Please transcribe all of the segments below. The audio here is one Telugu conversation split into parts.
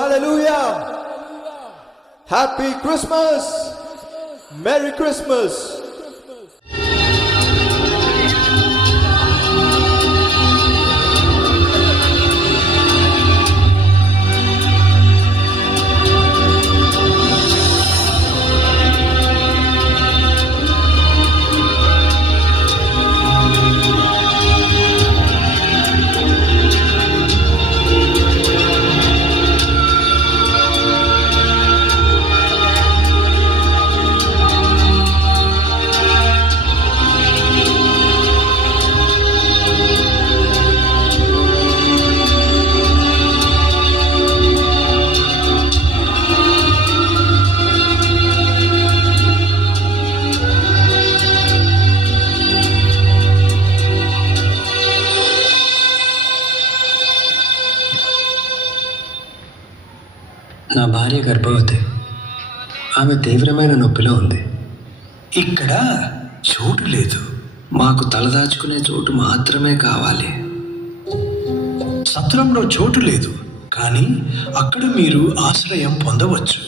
Hallelujah! Happy Christmas! Merry Christmas! నా భార్య గర్భవతి. ఆమె తీవ్రమైన నొప్పిలో ఉంది. ఇక్కడ చోటు లేదు. మాకు తలదాచుకునే చోటు మాత్రమే కావాలి. సత్రంలో చోటు లేదు, కానీ అక్కడ మీరు ఆశ్రయం పొందవచ్చు.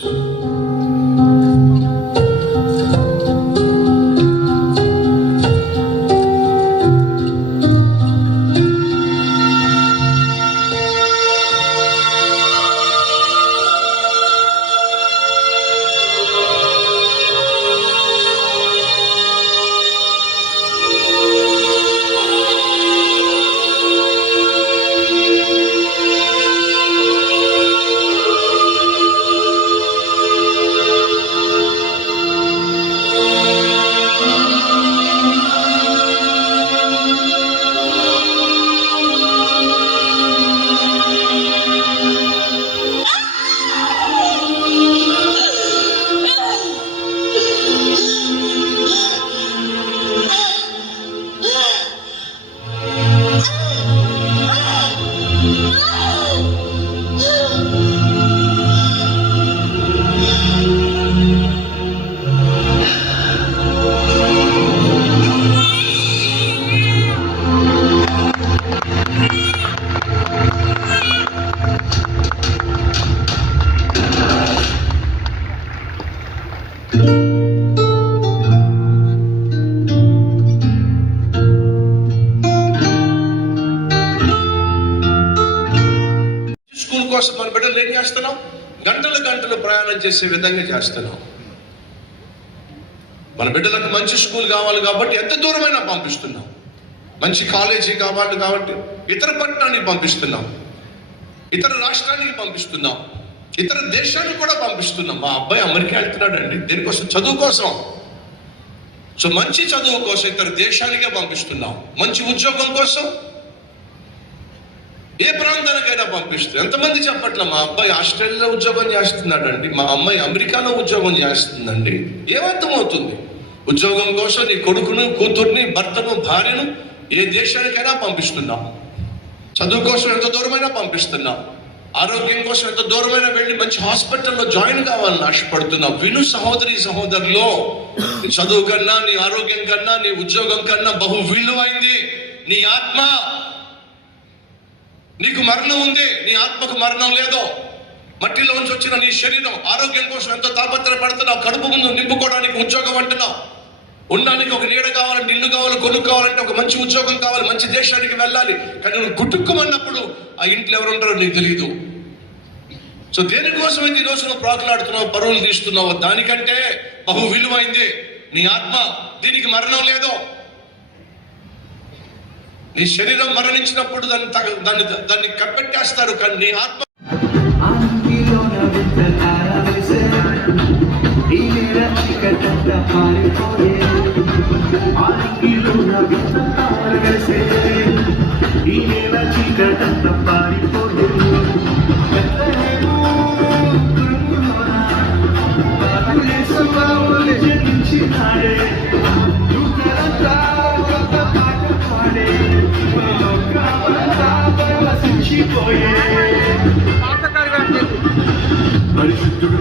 చేస్తున్నాం? గంటలు గంటలు ప్రయాణం చేసే విధంగా చేస్తున్నాం. మన బిడ్డలకు మంచి స్కూల్ కావాలి కాబట్టి ఎంత దూరమైనా పంపిస్తున్నాం. మంచి కాలేజీ కావాలి కాబట్టి ఇతర పట్టణానికి పంపిస్తున్నాం, ఇతర రాష్ట్రానికి పంపిస్తున్నాం, ఇతర దేశానికి కూడా పంపిస్తున్నాం. మా అబ్బాయి అమెరికా వెళ్తున్నాడు అండి, దేనికోసం? చదువు కోసం. సో మంచి చదువు కోసం ఇతర దేశానికే పంపిస్తున్నాం. మంచి ఉద్యోగం కోసం ఏ ప్రాంతానికైనా పంపిస్తుంది. ఎంతమంది చెప్పట్లే మా అబ్బాయి ఆస్ట్రేలియాలో ఉద్యోగం చేస్తున్నాడు అండి, మా అమ్మాయి అమెరికాలో ఉద్యోగం చేస్తుందండి. ఏమర్థమవుతుంది? ఉద్యోగం కోసం నీ కొడుకును, కూతుర్ని, భర్తను, భార్యను ఏ దేశానికైనా పంపిస్తున్నాం. చదువు కోసం ఎంత దూరమైనా పంపిస్తున్నాం. ఆరోగ్యం కోసం ఎంత దూరమైనా వెళ్ళి మంచి హాస్పిటల్లో జాయిన్ కావాలని ఆశపడుతున్నాం. విను సహోదరి సహోదరులో, నీ చదువు కన్నా, నీ ఆరోగ్యం కన్నా, నీ ఉద్యోగం కన్నా బహు విలువైంది నీ ఆత్మ. నీకు మరణం ఉంది, నీ ఆత్మకు మరణం లేదు. మట్టిలోంచి వచ్చిన నీ శరీరం ఆరోగ్యం కోసం ఎంతో తాపత్రపడుతున్నావు. కడుపు ముందు నింపుకోవడానికి ఉద్యోగం అంటున్నావు. ఉండడానికి ఒక నీడ కావాలి, ఇల్లు కావాలి, కొనుక్కు కావాలంటే ఒక మంచి ఉద్యోగం కావాలి, మంచి దేశానికి వెళ్ళాలి. కానీ నువ్వు గుట్టుక్కుమన్నప్పుడు ఆ ఇంట్లో ఎవరు ఉంటారో నీకు తెలియదు. సో దేనికోసమైతే ఈ రోజు నువ్వు ప్రాకులాడుతున్నావు, పరువులు తీస్తున్నావు? దానికంటే బహు విలువైంది నీ ఆత్మ. దీనికి మరణం లేదు. నీ శరీరం మరణించినప్పుడు దాన్ని కప్పెట్టేస్తారు, కానీ నీ ఆత్మ పరిశుద్ధుడు